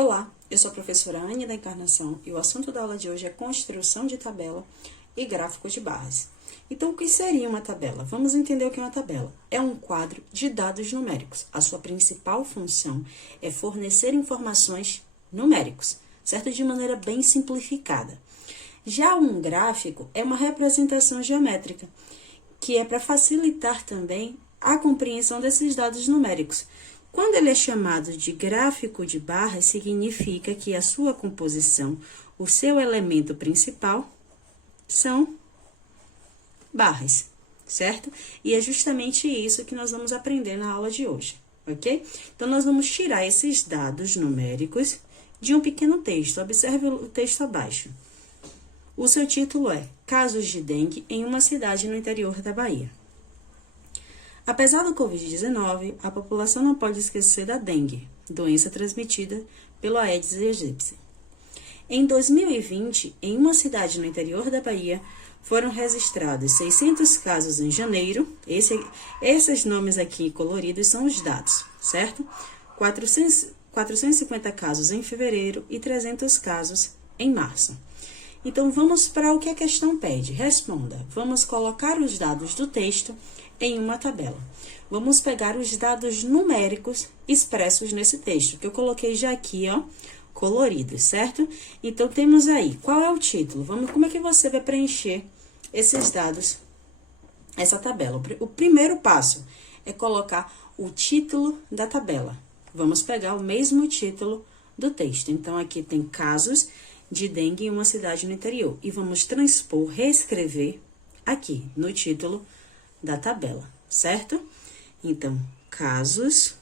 Olá, eu sou a professora Anne da Encarnação e o assunto da aula de hoje é construção de tabela e gráfico de barras. Então, o que seria uma tabela? Vamos entender o que é uma tabela. É um quadro de dados numéricos. A sua principal função é fornecer informações numéricas, certo? De maneira bem simplificada. Já um gráfico é uma representação geométrica, que é para facilitar também a compreensão desses dados numéricos. Quando ele é chamado de gráfico de barras, significa que a sua composição, o seu elemento principal, são barras, certo? E é justamente isso que nós vamos aprender na aula de hoje, ok? Então, nós vamos tirar esses dados numéricos de um pequeno texto. Observe o texto abaixo. O seu título é Casos de dengue em uma cidade no interior da Bahia. Apesar do Covid-19, a população não pode esquecer da dengue, doença transmitida pelo Aedes aegypti. Em 2020, em uma cidade no interior da Bahia, foram registrados 600 casos em janeiro. Esses nomes aqui coloridos são os dados, certo? 450 casos em fevereiro e 300 casos em março. Então, vamos para o que a questão pede. Responda. Vamos colocar os dados do texto em uma tabela. Vamos pegar os dados numéricos expressos nesse texto, que eu coloquei já aqui, ó, coloridos, certo? Então, temos aí, qual é o título? Como é que você vai preencher esses dados, essa tabela? O primeiro passo é colocar o título da tabela. Vamos pegar o mesmo título do texto. Então, aqui tem casos de dengue em uma cidade no interior. E vamos transpor, reescrever aqui no título da tabela, certo? Então, casos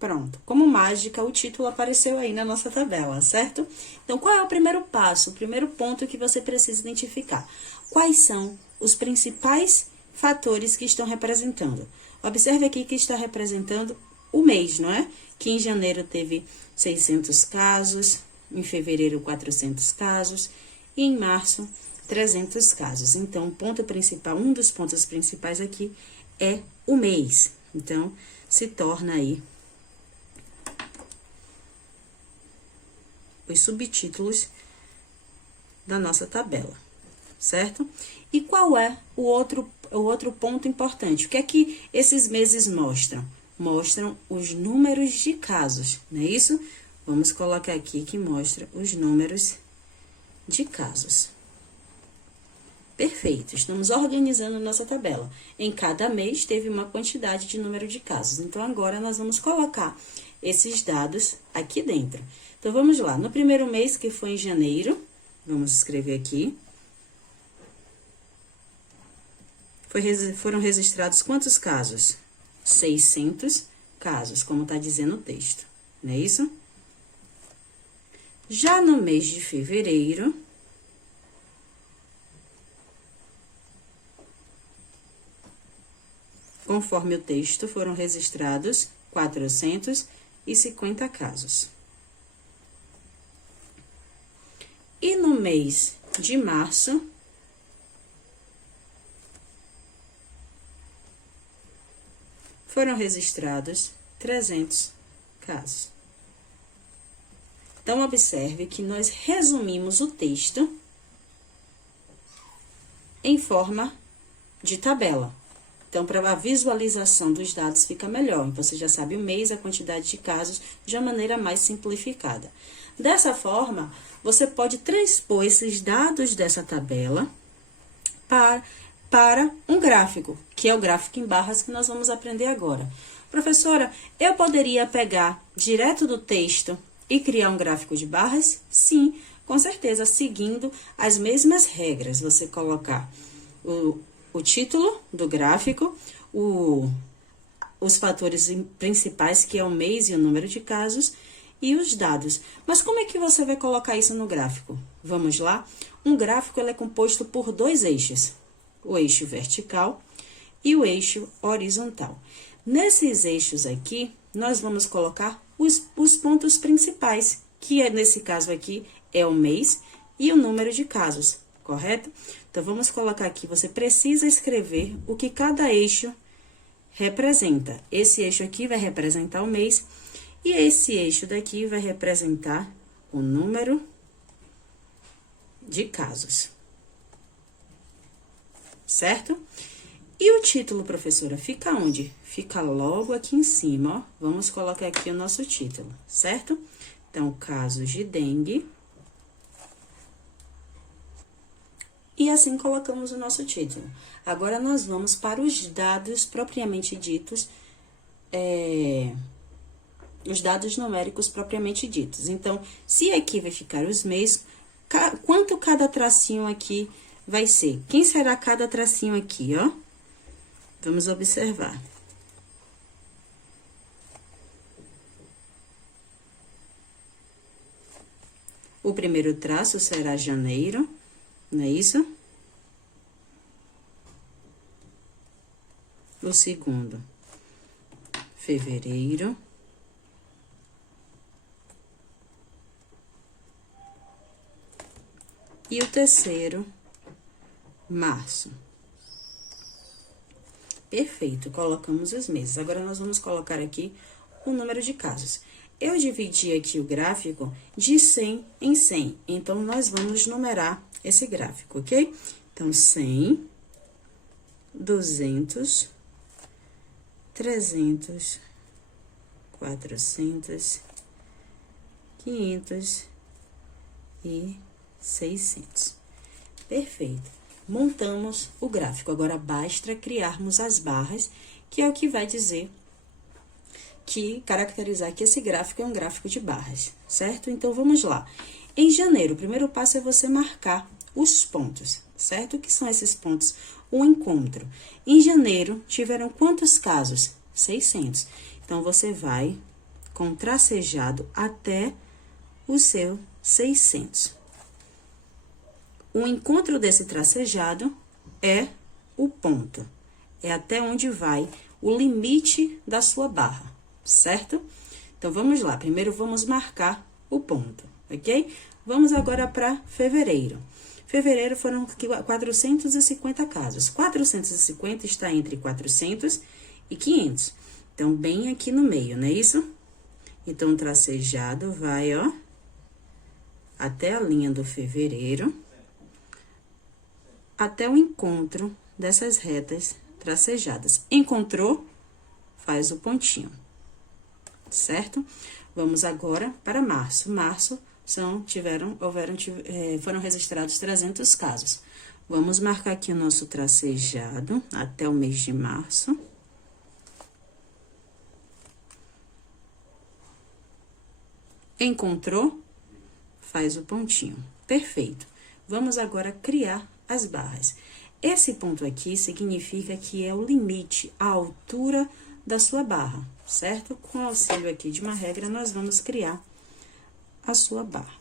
pronto. Como mágica, o título apareceu aí na nossa tabela, certo? Então, qual é o primeiro passo? O primeiro ponto que você precisa identificar. Quais são os principais fatores que estão representando? Observe aqui que está representando o mês, não é? Que em janeiro teve 600 casos, em fevereiro 400 casos e em março 300 casos. Então, o ponto principal, um dos pontos principais aqui é o mês. Então, se torna aí os subtítulos da nossa tabela, certo? E qual é o outro ponto importante? O que é que esses meses mostram? Mostram os números de casos, não é isso? Vamos colocar aqui que mostra os números de casos. Perfeito, estamos organizando nossa tabela. Em cada mês teve uma quantidade de número de casos. Então, agora nós vamos colocar esses dados aqui dentro. Então, vamos lá. No primeiro mês, que foi em janeiro, vamos escrever aqui. Foram registrados quantos casos? 600 casos, como está dizendo o texto, não é isso? Já no mês de fevereiro, conforme o texto, foram registrados 450 casos. E no mês de março, foram registrados 300 casos. Então, observe que nós resumimos o texto em forma de tabela. Então, para a visualização dos dados fica melhor. Você já sabe o mês, a quantidade de casos, de uma maneira mais simplificada. Dessa forma, você pode transpor esses dados dessa tabela para um gráfico, que é o gráfico em barras que nós vamos aprender agora. Professora, eu poderia pegar direto do texto e criar um gráfico de barras? Sim, com certeza, seguindo as mesmas regras. Você colocar o título do gráfico, os fatores principais, que é o mês e o número de casos, e os dados. Mas como é que você vai colocar isso no gráfico? Vamos lá? Um gráfico ele é composto por dois eixos, o eixo vertical e o eixo horizontal. Nesses eixos aqui, nós vamos colocar os pontos principais, que nesse caso aqui é o mês e o número de casos, correto? Então, vamos colocar aqui, você precisa escrever o que cada eixo representa. Esse eixo aqui vai representar o mês e esse eixo daqui vai representar o número de casos. Certo? E o título, professora, fica onde? Fica logo aqui em cima, ó. Vamos colocar aqui o nosso título, certo? Então, casos de dengue. E assim colocamos o nosso título. Agora, nós vamos para os dados propriamente ditos, os dados numéricos propriamente ditos. Então, se aqui vai ficar os meses, quanto cada tracinho aqui vai ser? Quem será cada tracinho aqui, ó? Vamos observar. O primeiro traço será janeiro, não é isso? O segundo, fevereiro. E o terceiro, março. Perfeito, colocamos os meses. Agora, nós vamos colocar aqui o número de casos. Eu dividi aqui o gráfico de 100 em 100, então, nós vamos numerar esse gráfico, ok? Então, 100, 200, 300, 400, 500 e 600. Perfeito. Montamos o gráfico. Agora, basta criarmos as barras, que é o que vai dizer caracterizar que esse gráfico é um gráfico de barras, certo? Então, vamos lá. Em janeiro, o primeiro passo é você marcar os pontos, certo? O que são esses pontos? O encontro. Em janeiro, tiveram quantos casos? 600. Então, você vai com tracejado até o seu 600. O encontro desse tracejado é o ponto. É até onde vai o limite da sua barra, certo? Então, vamos lá. Primeiro, vamos marcar o ponto, ok? Vamos agora para fevereiro. Fevereiro foram 450 casos. 450 está entre 400 e 500. Então, bem aqui no meio, não é isso? Então, o tracejado vai, ó, até a linha do fevereiro, até o encontro dessas retas tracejadas. Encontrou? Faz o pontinho, certo? Vamos agora para março. Março foram registrados 300 casos. Vamos marcar aqui o nosso tracejado até o mês de março. Encontrou? Faz o pontinho. Perfeito. Vamos agora criar as barras. Esse ponto aqui significa que é o limite, a altura da sua barra, certo? Com o auxílio aqui de uma regra, nós vamos criar a sua barra.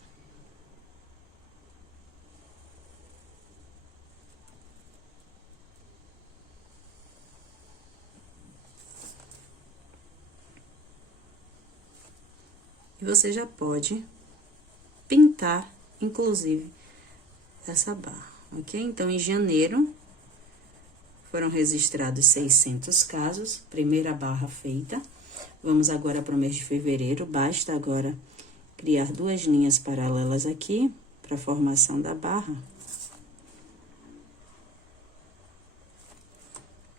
E você já pode pintar, inclusive, essa barra, ok? Então, em janeiro, foram registrados 600 casos, primeira barra feita. Vamos agora para o mês de fevereiro, basta agora criar duas linhas paralelas aqui, para a formação da barra.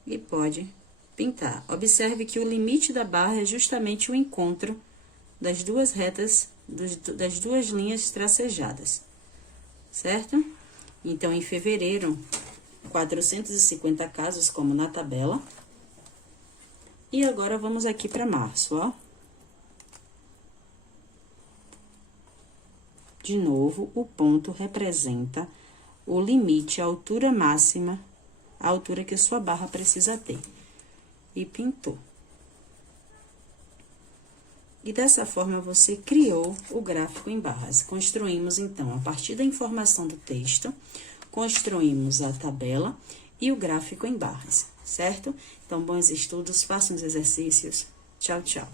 E pode pintar. Observe que o limite da barra é justamente o encontro das duas retas, das duas linhas tracejadas, certo? Então, em fevereiro, 450 casos, como na tabela. E agora, vamos aqui para março, ó. De novo, o ponto representa o limite, a altura máxima, a altura que a sua barra precisa ter. E pintou. E dessa forma, você criou o gráfico em barras. Construímos, então, a partir da informação do texto, construímos a tabela e o gráfico em barras, certo? Então, bons estudos, façam os exercícios. Tchau, tchau.